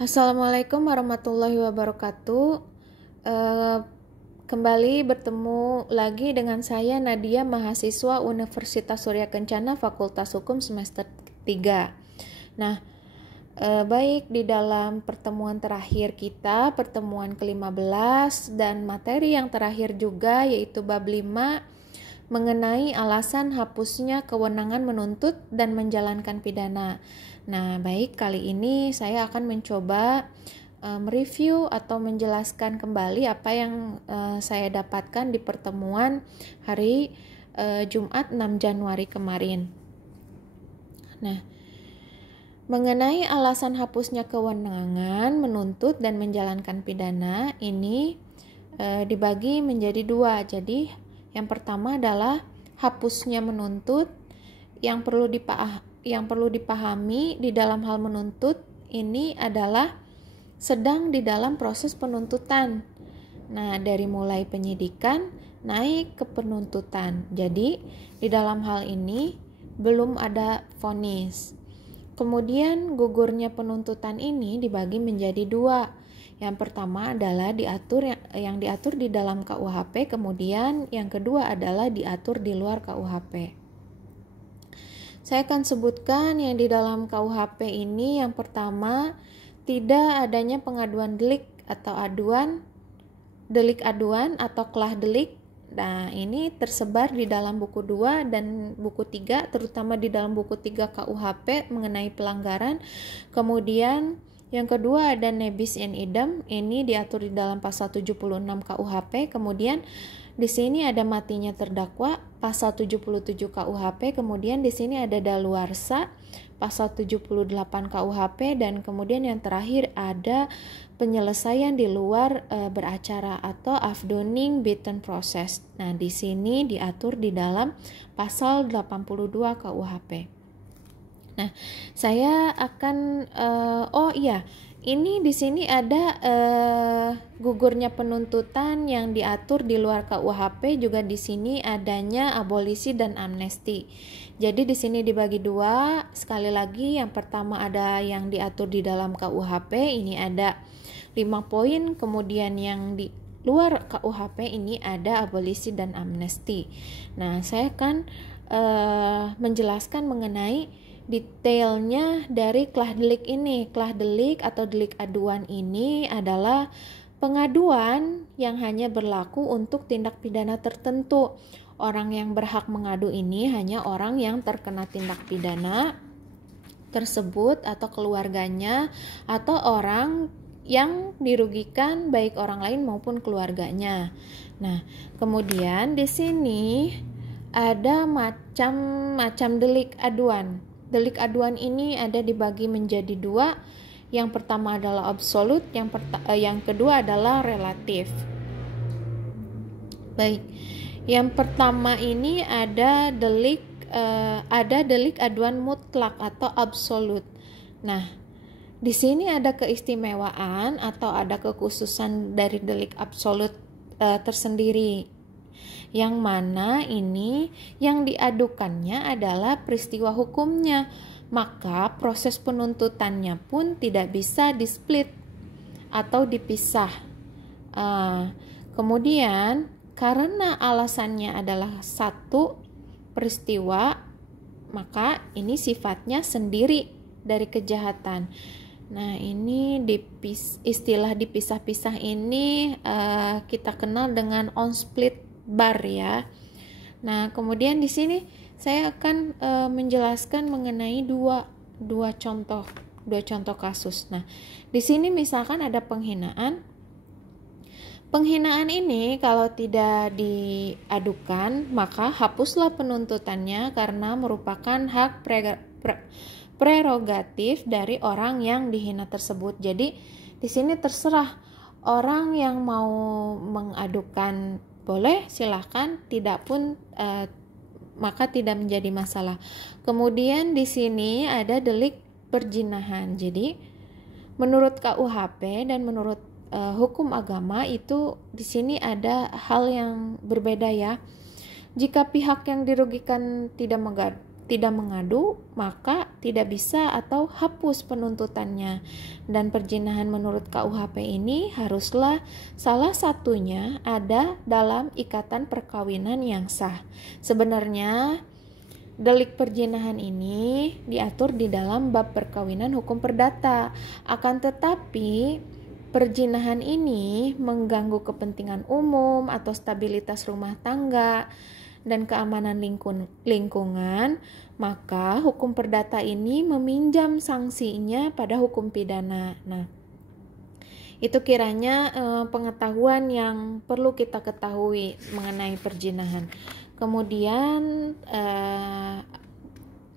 Assalamualaikum warahmatullahi wabarakatuh. Eh, Kembali bertemu lagi dengan saya Nadia, mahasiswa Universitas Surya Kencana, Fakultas Hukum semester 3. Nah, baik di dalam pertemuan terakhir kita, pertemuan ke-15 dan materi yang terakhir juga yaitu bab 5 mengenai alasan hapusnya kewenangan menuntut dan menjalankan pidana. Nah, baik kali ini saya akan mencoba mereview atau menjelaskan kembali apa yang saya dapatkan di pertemuan hari Jumat 6 Januari kemarin. Nah, mengenai alasan hapusnya kewenangan menuntut dan menjalankan pidana ini dibagi menjadi dua. Jadi yang pertama adalah hapusnya menuntut. Yang perlu dipahami di dalam hal menuntut ini adalah sedang di dalam proses penuntutan. Nah, dari mulai penyidikan naik ke penuntutan. Jadi, di dalam hal ini belum ada vonis. Kemudian gugurnya penuntutan ini dibagi menjadi dua. Yang pertama adalah yang diatur di dalam KUHP, kemudian yang kedua adalah diatur di luar KUHP. Saya akan sebutkan yang di dalam KUHP ini. Yang pertama, tidak adanya pengaduan delik atau delik aduan atau kelah delik. Nah, ini tersebar di dalam buku 2 dan buku 3, terutama di dalam buku 3 KUHP mengenai pelanggaran. Kemudian yang kedua ada nebis in idem, ini diatur di dalam pasal 76 KUHP. Kemudian di sini ada matinya terdakwa, pasal 77 KUHP. Kemudian di sini ada daluarsa, pasal 78 KUHP. Dan kemudian yang terakhir ada penyelesaian di luar beracara atau afdoning bitten process. Nah, di sini diatur di dalam pasal 82 KUHP. Nah, saya akan ini di sini ada gugurnya penuntutan yang diatur di luar KUHP, juga di sini adanya abolisi dan amnesti. Jadi di sini dibagi dua. Sekali lagi, yang pertama ada yang diatur di dalam KUHP, ini ada 5 poin, kemudian yang di luar KUHP ini ada abolisi dan amnesti. Nah, saya akan menjelaskan mengenai detailnya dari kelah delik ini. Kelah delik atau delik aduan ini adalah pengaduan yang hanya berlaku untuk tindak pidana tertentu. Orang yang berhak mengadu ini hanya orang yang terkena tindak pidana tersebut atau keluarganya, atau orang yang dirugikan baik orang lain maupun keluarganya. Nah, kemudian di sini ada macam-macam delik aduan. Delik aduan ini ada dibagi menjadi dua. Yang pertama adalah absolut, yang kedua adalah relatif. Baik, yang pertama ini ada delik aduan mutlak atau absolut. Nah, di sini ada keistimewaan atau ada kekhususan dari delik absolut tersendiri, yang mana ini yang diadukannya adalah peristiwa hukumnya, maka proses penuntutannya pun tidak bisa di-split atau dipisah. Kemudian karena alasannya adalah satu peristiwa, maka ini sifatnya sendiri dari kejahatan. Nah, ini istilah dipisah-pisah ini kita kenal dengan on split bar ya. Nah, kemudian di sini saya akan menjelaskan mengenai dua contoh kasus. Nah, di sini misalkan ada penghinaan. Penghinaan ini kalau tidak diadukan, maka hapuslah penuntutannya karena merupakan hak prerogatif dari orang yang dihina tersebut. Jadi di sini terserah orang yang mau mengadukan, boleh silahkan, tidak pun maka tidak menjadi masalah. Kemudian di sini ada delik perzinahan. Jadi menurut KUHP dan menurut hukum agama itu di sini ada hal yang berbeda ya. Jika pihak yang dirugikan tidak mengadu, maka tidak bisa atau hapus penuntutannya. Dan perzinahan menurut KUHP ini haruslah salah satunya ada dalam ikatan perkawinan yang sah. Sebenarnya delik perzinahan ini diatur di dalam bab perkawinan hukum perdata. Akan tetapi perzinahan ini mengganggu kepentingan umum atau stabilitas rumah tangga dan keamanan lingkungan, maka hukum perdata ini meminjam sanksinya pada hukum pidana. Nah, itu kiranya pengetahuan yang perlu kita ketahui mengenai perzinahan. Kemudian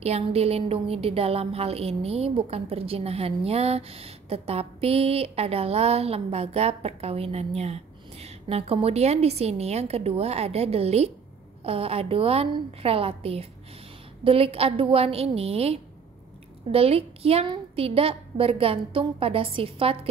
yang dilindungi di dalam hal ini bukan perzinahannya, tetapi adalah lembaga perkawinannya. Nah, kemudian di sini yang kedua ada delik aduan relatif. Delik aduan ini delik yang tidak bergantung pada sifat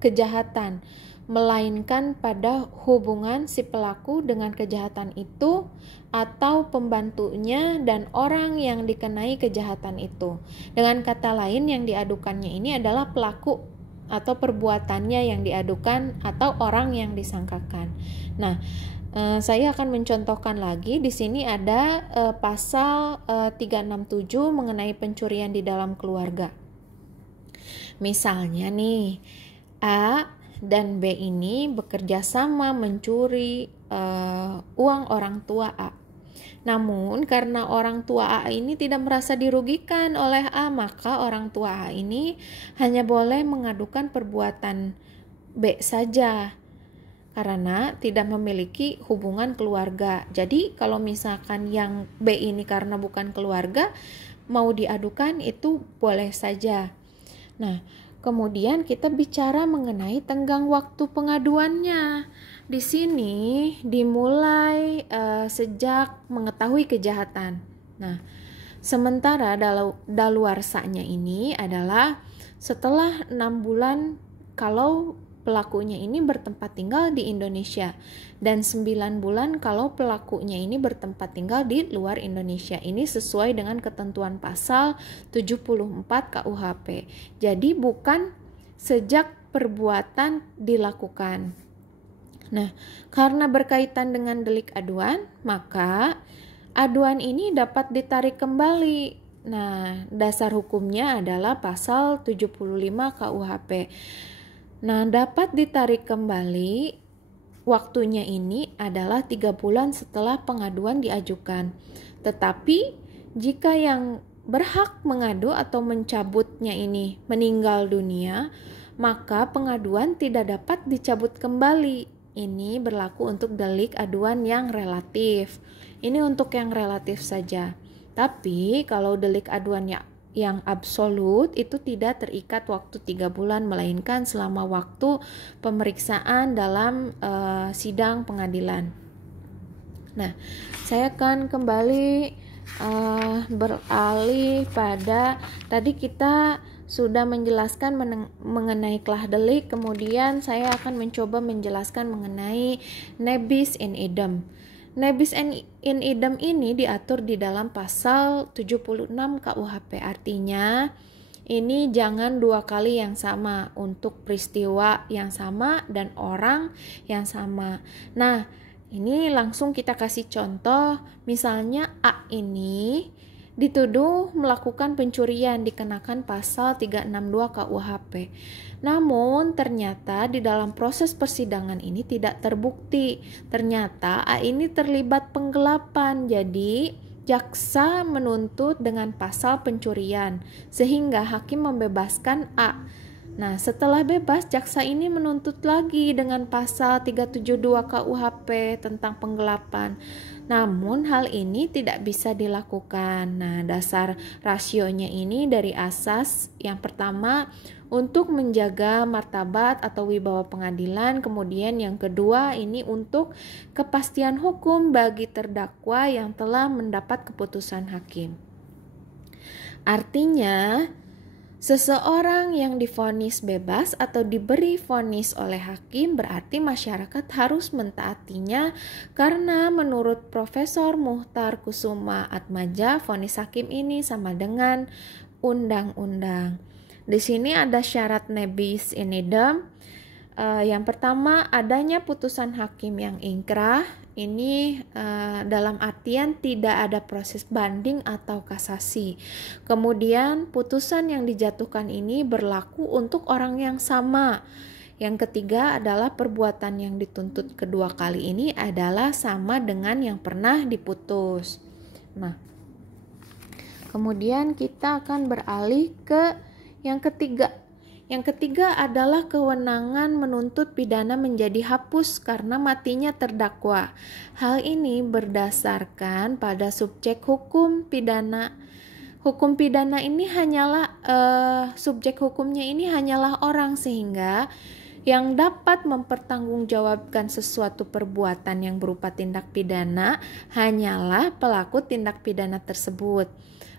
kejahatan, melainkan pada hubungan si pelaku dengan kejahatan itu atau pembantunya dan orang yang dikenai kejahatan itu. Dengan kata lain, yang diadukannya ini adalah pelaku atau perbuatannya yang diadukan atau orang yang disangkakan. Nah, saya akan mencontohkan lagi. Di sini ada pasal 367 mengenai pencurian di dalam keluarga. Misalnya nih, A dan B ini bekerja sama mencuri uang orang tua A. Namun karena orang tua A ini tidak merasa dirugikan oleh A, maka orang tua A ini hanya boleh mengadukan perbuatan B saja, karena tidak memiliki hubungan keluarga. Jadi kalau misalkan yang B ini karena bukan keluarga, mau diadukan itu boleh saja. Nah, kemudian kita bicara mengenai tenggang waktu pengaduannya. Di sini dimulai sejak mengetahui kejahatan. Nah, sementara daluarsanya ini adalah setelah 6 bulan kalau pelakunya ini bertempat tinggal di Indonesia, dan 9 bulan kalau pelakunya ini bertempat tinggal di luar Indonesia. Ini sesuai dengan ketentuan pasal 74 KUHP. Jadi bukan sejak perbuatan dilakukan. Nah, karena berkaitan dengan delik aduan, maka aduan ini dapat ditarik kembali. Nah, dasar hukumnya adalah pasal 75 KUHP. Nah, dapat ditarik kembali, waktunya ini adalah 3 bulan setelah pengaduan diajukan. Tetapi jika yang berhak mengadu atau mencabutnya ini meninggal dunia, maka pengaduan tidak dapat dicabut kembali. Ini berlaku untuk delik aduan yang relatif. Ini untuk yang relatif saja. Tapi kalau delik aduannya yang absolut itu tidak terikat waktu 3 bulan, melainkan selama waktu pemeriksaan dalam sidang pengadilan. Nah, saya akan kembali beralih pada tadi kita sudah menjelaskan mengenai kelah delik, kemudian saya akan mencoba menjelaskan mengenai nebis in idem. Nebis in idem ini diatur di dalam pasal 76 KUHP. Artinya ini jangan 2 kali yang sama untuk peristiwa yang sama dan orang yang sama. Nah, ini langsung kita kasih contoh. Misalnya A ini dituduh melakukan pencurian, dikenakan pasal 362 KUHP. Namun ternyata di dalam proses persidangan ini tidak terbukti. Ternyata A ini terlibat penggelapan. Jadi jaksa menuntut dengan pasal pencurian sehingga hakim membebaskan A. Nah, setelah bebas, jaksa ini menuntut lagi dengan pasal 372 KUHP tentang penggelapan. Namun hal ini tidak bisa dilakukan. Nah, dasar rasionya ini dari asas yang pertama untuk menjaga martabat atau wibawa pengadilan, kemudian yang kedua ini untuk kepastian hukum bagi terdakwa yang telah mendapat keputusan hakim. Artinya Seseorang yang divonis bebas atau diberi vonis oleh hakim berarti masyarakat harus mentaatinya karena menurut Profesor Muhtar Kusuma Atmaja, vonis hakim ini sama dengan undang-undang. Di sini ada syarat nebis in idem. Yang pertama, adanya putusan hakim yang ingkrah. Ini dalam artian tidak ada proses banding atau kasasi. Kemudian putusan yang dijatuhkan ini berlaku untuk orang yang sama. Yang ketiga adalah perbuatan yang dituntut kedua kali ini adalah sama dengan yang pernah diputus. Nah, kemudian kita akan beralih ke yang ketiga. Yang ketiga adalah kewenangan menuntut pidana menjadi hapus karena matinya terdakwa. Hal ini berdasarkan pada subjek hukum pidana. Hukum pidana ini hanyalah subjek hukumnya ini hanyalah orang, sehingga yang dapat mempertanggungjawabkan sesuatu perbuatan yang berupa tindak pidana hanyalah pelaku tindak pidana tersebut.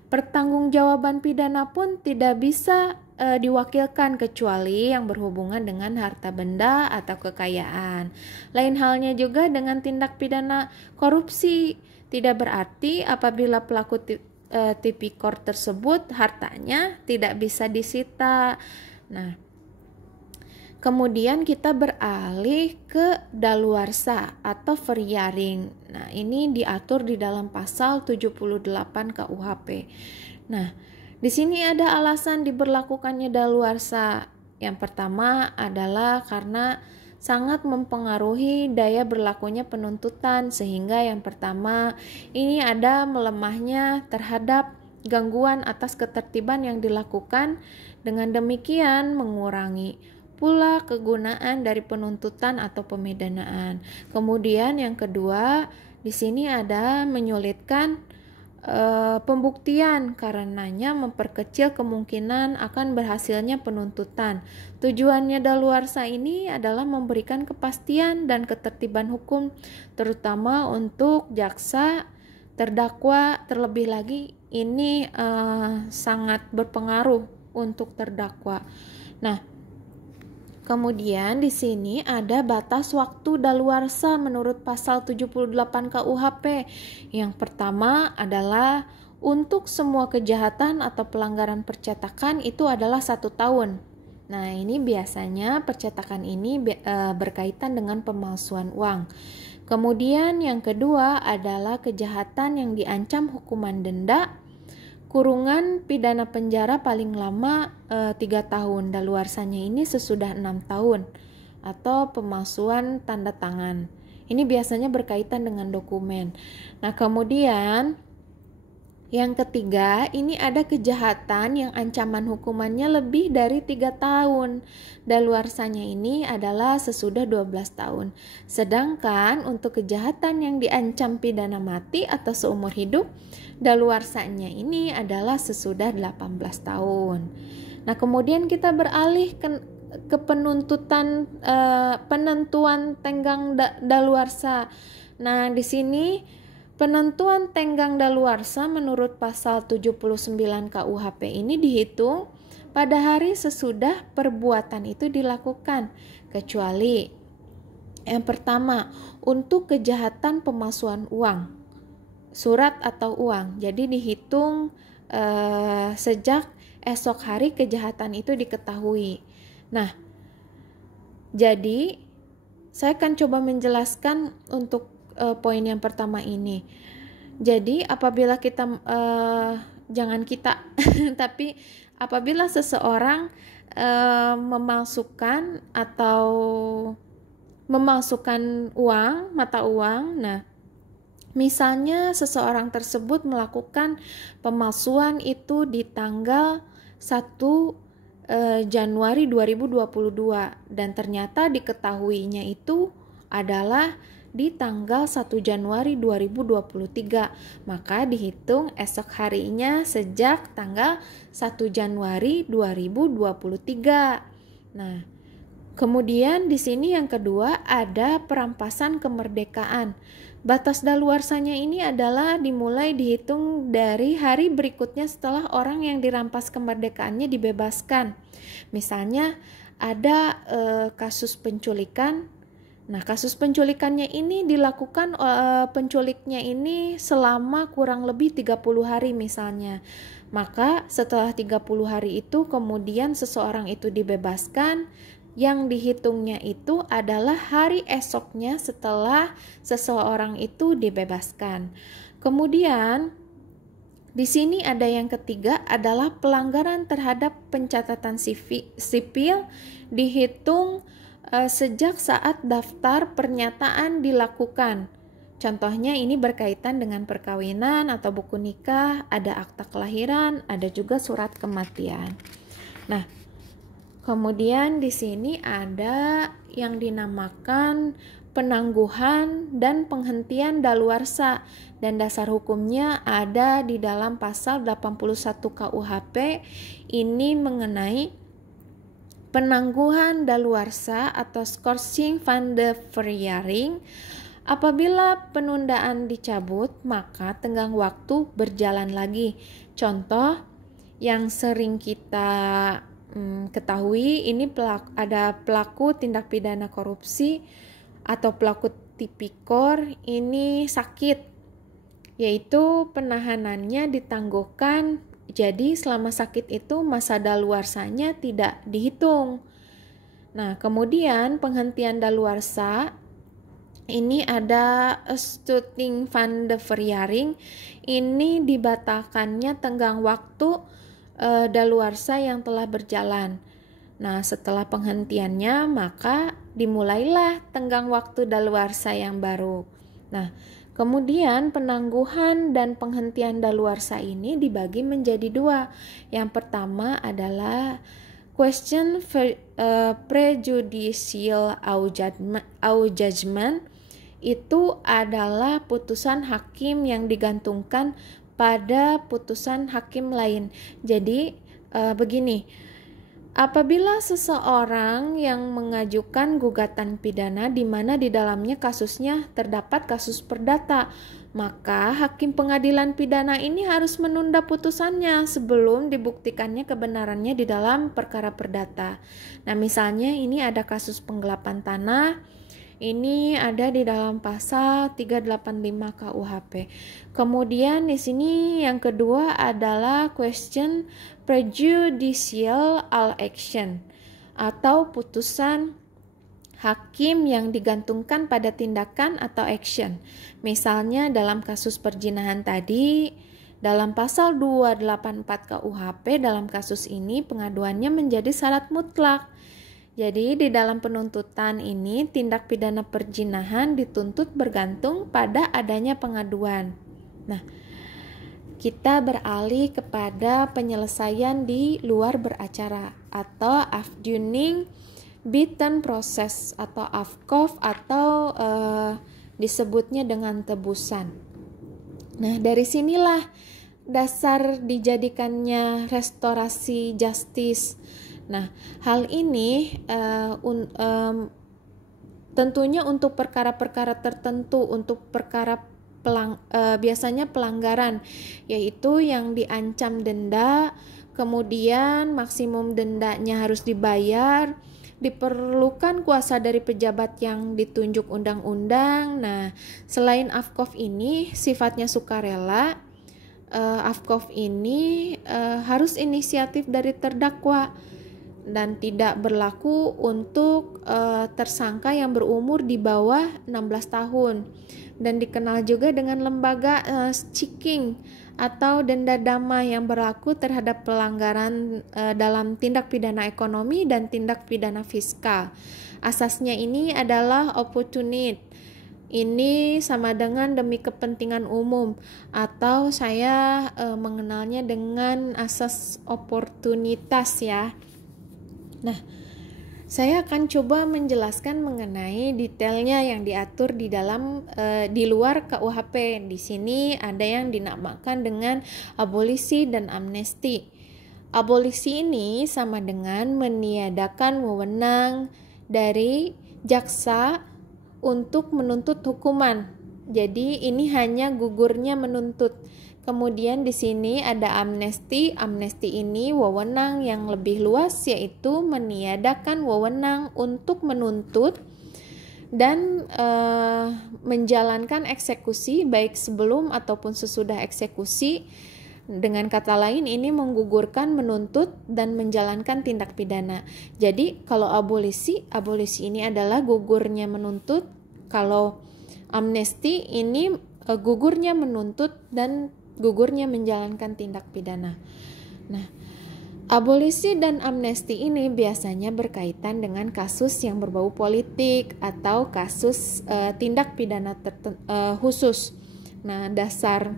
Pertanggungjawaban pidana pun tidak bisa diwakilkan kecuali yang berhubungan dengan harta benda atau kekayaan. Lain halnya juga dengan tindak pidana korupsi. Tidak berarti apabila pelaku tipikor tersebut hartanya tidak bisa disita. Nah, kemudian kita beralih ke daluarsa atau veryaring. Nah, ini diatur di dalam pasal 78 KUHP. Nah, di sini ada alasan diberlakukannya daluarsa. Yang pertama adalah karena sangat mempengaruhi daya berlakunya penuntutan, sehingga yang pertama ini ada melemahnya terhadap gangguan atas ketertiban yang dilakukan. Dengan demikian mengurangi pula kegunaan dari penuntutan atau pemidanaan. Kemudian yang kedua, di sini ada menyulitkan pembuktian, karenanya memperkecil kemungkinan akan berhasilnya penuntutan. Tujuannya daluarsa ini adalah memberikan kepastian dan ketertiban hukum, terutama untuk jaksa, terdakwa. Terlebih lagi ini sangat berpengaruh untuk terdakwa. Nah, kemudian di sini ada batas waktu daluarsa menurut pasal 78 KUHP. Yang pertama adalah untuk semua kejahatan atau pelanggaran percetakan itu adalah 1 tahun. Nah, ini biasanya percetakan ini berkaitan dengan pemalsuan uang. Kemudian yang kedua adalah kejahatan yang diancam hukuman denda, kurungan pidana penjara paling lama 3 tahun. Daluarsanya ini sesudah 6 tahun. Atau pemalsuan tanda tangan. Ini biasanya berkaitan dengan dokumen. Nah, kemudian yang ketiga, ini ada kejahatan yang ancaman hukumannya lebih dari 3 tahun. Daluarsanya ini adalah sesudah 12 tahun. Sedangkan untuk kejahatan yang diancam pidana mati atau seumur hidup, daluarsanya ini adalah sesudah 18 tahun. Nah, kemudian kita beralih ke penentuan tenggang daluarsa. Nah, di sini penentuan tenggang daluarsa menurut pasal 79 KUHP ini dihitung pada hari sesudah perbuatan itu dilakukan, kecuali yang pertama untuk kejahatan pemalsuan uang, surat atau uang. Jadi dihitung sejak esok hari kejahatan itu diketahui. Nah, jadi saya akan coba menjelaskan untuk poin yang pertama ini. Jadi apabila kita jangan kita tapi apabila seseorang memalsukan atau memalsukan uang, mata uang. Nah, misalnya seseorang tersebut melakukan pemalsuan itu di tanggal 1 Januari 2022 dan ternyata diketahuinya itu adalah di tanggal 1 Januari 2023, maka dihitung esok harinya sejak tanggal 1 Januari 2023. Nah, Kemudian di sini yang kedua ada perampasan kemerdekaan. Batas daluarsanya ini adalah dimulai dihitung dari hari berikutnya setelah orang yang dirampas kemerdekaannya dibebaskan. Misalnya ada kasus penculikan. Nah, kasus penculikannya ini dilakukan penculiknya ini selama kurang lebih 30 hari misalnya. Maka setelah 30 hari itu kemudian seseorang itu dibebaskan, yang dihitungnya itu adalah hari esoknya setelah seseorang itu dibebaskan. Kemudian di sini ada yang ketiga adalah pelanggaran terhadap pencatatan sipil dihitung sejak saat daftar pernyataan dilakukan. Contohnya ini berkaitan dengan perkawinan atau buku nikah, ada akta kelahiran, ada juga surat kematian. Nah, kemudian di sini ada yang dinamakan penangguhan dan penghentian daluarsa, dan dasar hukumnya ada di dalam pasal 81 KUHP. Ini mengenai penangguhan daluarsa atau schorsing van de verjaring. Apabila penundaan dicabut, maka tenggang waktu berjalan lagi. Contoh yang sering kita ketahui, ini ada pelaku tindak pidana korupsi atau pelaku tipikor ini sakit, yaitu penahanannya ditangguhkan. Jadi selama sakit itu masa daluarsanya tidak dihitung. Nah, kemudian penghentian daluarsa ini ada stuting van de verjaring, ini dibatalkannya tenggang waktu daluarsa yang telah berjalan. Nah, setelah penghentiannya maka dimulailah tenggang waktu daluarsa yang baru. Nah, kemudian penangguhan dan penghentian daluarsa ini dibagi menjadi dua. Yang pertama adalah question prejudicial au judgment. Itu adalah putusan hakim yang digantungkan pada putusan hakim lain. Jadi begini, apabila seseorang yang mengajukan gugatan pidana di mana di dalamnya kasusnya terdapat kasus perdata, maka hakim pengadilan pidana ini harus menunda putusannya sebelum dibuktikannya kebenarannya di dalam perkara perdata. Nah, misalnya ini ada kasus penggelapan tanah. Ini ada di dalam pasal 385 KUHP. Kemudian di sini yang kedua adalah question prejudicial action atau putusan hakim yang digantungkan pada tindakan atau action. Misalnya dalam kasus perzinahan tadi, dalam pasal 284 KUHP, dalam kasus ini pengaduannya menjadi syarat mutlak. Jadi di dalam penuntutan ini tindak pidana perzinahan dituntut bergantung pada adanya pengaduan. Nah, kita beralih kepada penyelesaian di luar beracara atau afduning bitten process atau AFCOF atau disebutnya dengan tebusan. Nah, dari sinilah dasar dijadikannya restorasi justice. Nah, hal ini tentunya untuk perkara-perkara tertentu, untuk perkara biasanya pelanggaran, yaitu yang diancam denda, kemudian maksimum dendanya harus dibayar, diperlukan kuasa dari pejabat yang ditunjuk undang-undang. Nah, selain AFCOF ini sifatnya sukarela, AFCOF ini harus inisiatif dari terdakwa dan tidak berlaku untuk tersangka yang berumur di bawah 16 tahun dan dikenal juga dengan lembaga sticking atau denda damai yang berlaku terhadap pelanggaran dalam tindak pidana ekonomi dan tindak pidana fiskal. Asasnya ini adalah opportunity. Ini sama dengan demi kepentingan umum atau saya mengenalnya dengan asas oportunitas ya. Nah, saya akan coba menjelaskan mengenai detailnya yang diatur di dalam di luar KUHP. Di sini ada yang dinamakan dengan abolisi dan amnesti. Abolisi ini sama dengan meniadakan wewenang dari jaksa untuk menuntut hukuman. Jadi ini hanya gugurnya menuntut. Kemudian di sini ada amnesti. Amnesti ini wewenang yang lebih luas, yaitu meniadakan wewenang untuk menuntut dan menjalankan eksekusi baik sebelum ataupun sesudah eksekusi. Dengan kata lain, ini menggugurkan, menuntut, dan menjalankan tindak pidana. Jadi kalau abolisi ini adalah gugurnya menuntut. Kalau amnesti ini gugurnya menuntut dan gugurnya menjalankan tindak pidana. Nah, abolisi dan amnesti ini biasanya berkaitan dengan kasus yang berbau politik atau kasus tindak pidana khusus. Nah, dasar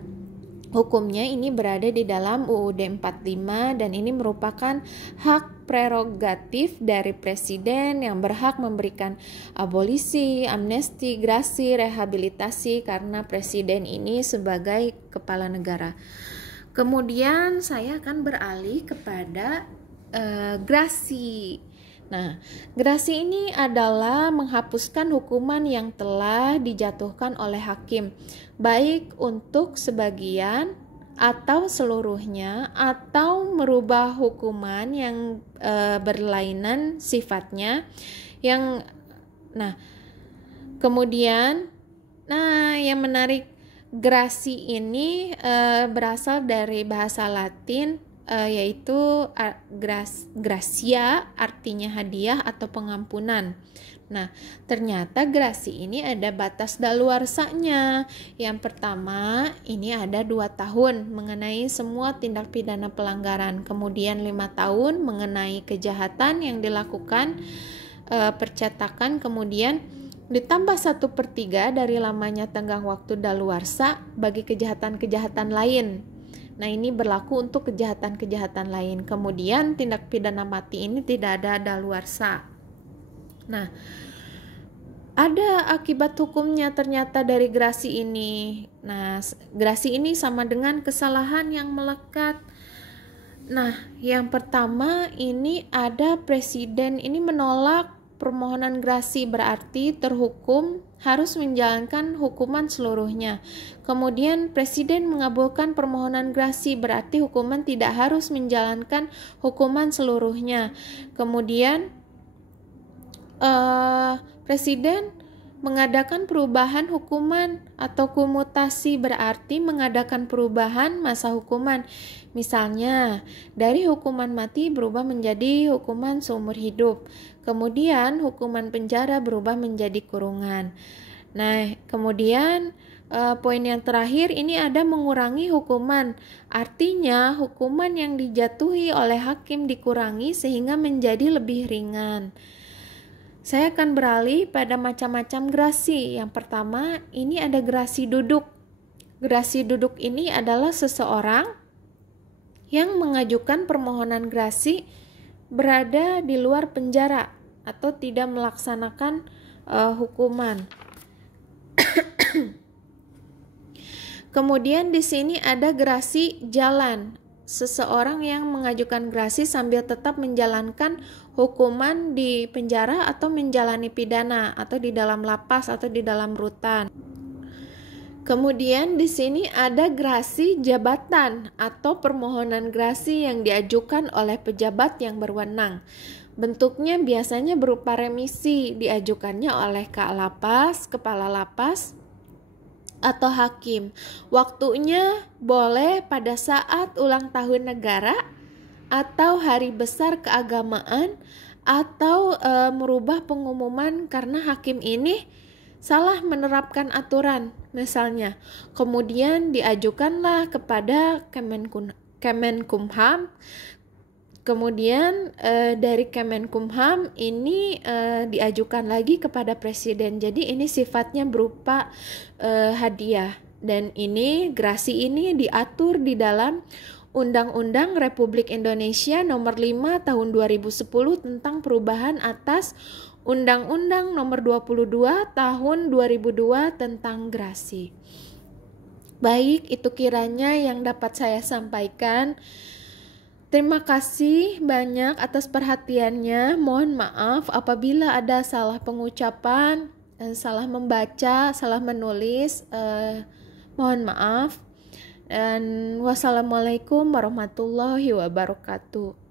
hukumnya ini berada di dalam UUD 45 dan ini merupakan hak prerogatif dari presiden yang berhak memberikan abolisi, amnesti, grasi, rehabilitasi karena presiden ini sebagai kepala negara. Kemudian saya akan beralih kepada grasi. Nah, grasi ini adalah menghapuskan hukuman yang telah dijatuhkan oleh hakim, baik untuk sebagian atau seluruhnya, atau merubah hukuman yang berlainan sifatnya. Kemudian yang menarik, grasi ini berasal dari bahasa Latin, yaitu gracia, artinya hadiah atau pengampunan. Nah, ternyata grasi ini ada batas daluarsanya. Yang pertama, ini ada 2 tahun mengenai semua tindak pidana pelanggaran. Kemudian 5 tahun mengenai kejahatan yang dilakukan percetakan. Kemudian ditambah 1/3 dari lamanya tenggang waktu daluarsa bagi kejahatan-kejahatan lain. Nah, ini berlaku untuk kejahatan-kejahatan lain. Kemudian tindak pidana mati ini tidak ada daluarsa. Nah, ada akibat hukumnya ternyata dari grasi ini. Nah, grasi ini sama dengan kesalahan yang melekat. Nah, yang pertama ini ada presiden ini menolak permohonan grasi, berarti terhukum harus menjalankan hukuman seluruhnya. Kemudian presiden mengabulkan permohonan grasi, berarti hukuman tidak harus menjalankan hukuman seluruhnya. Kemudian presiden mengadakan perubahan hukuman atau komutasi, berarti mengadakan perubahan masa hukuman. Misalnya, dari hukuman mati berubah menjadi hukuman seumur hidup. Kemudian hukuman penjara berubah menjadi kurungan. Nah, kemudian poin yang terakhir ini ada mengurangi hukuman. Artinya hukuman yang dijatuhi oleh hakim dikurangi sehingga menjadi lebih ringan. Saya akan beralih pada macam-macam grasi. Yang pertama, ini ada grasi duduk. Grasi duduk ini adalah seseorang yang mengajukan permohonan grasi berada di luar penjara atau tidak melaksanakan hukuman. Kemudian di sini ada grasi jalan. Seseorang yang mengajukan grasi sambil tetap menjalankan hukuman di penjara atau menjalani pidana atau di dalam lapas atau di dalam rutan. Kemudian di sini ada grasi jabatan atau permohonan grasi yang diajukan oleh pejabat yang berwenang. Bentuknya biasanya berupa remisi, diajukannya oleh Kalapas, Kepala Lapas, atau hakim. Waktunya boleh pada saat ulang tahun negara atau hari besar keagamaan atau merubah pengumuman karena hakim ini salah menerapkan aturan misalnya. Kemudian diajukanlah kepada Kemenkumham. Kemudian dari Kemenkumham ini diajukan lagi kepada presiden. Jadi ini sifatnya berupa hadiah. Dan ini grasi ini diatur di dalam Undang-Undang Republik Indonesia Nomor 5 Tahun 2010 tentang perubahan atas Undang-Undang Nomor 22 Tahun 2002 tentang grasi. Baik, itu kiranya yang dapat saya sampaikan. Terima kasih banyak atas perhatiannya. Mohon maaf apabila ada salah pengucapan, salah membaca, salah menulis. Mohon maaf. Dan wassalamualaikum warahmatullahi wabarakatuh.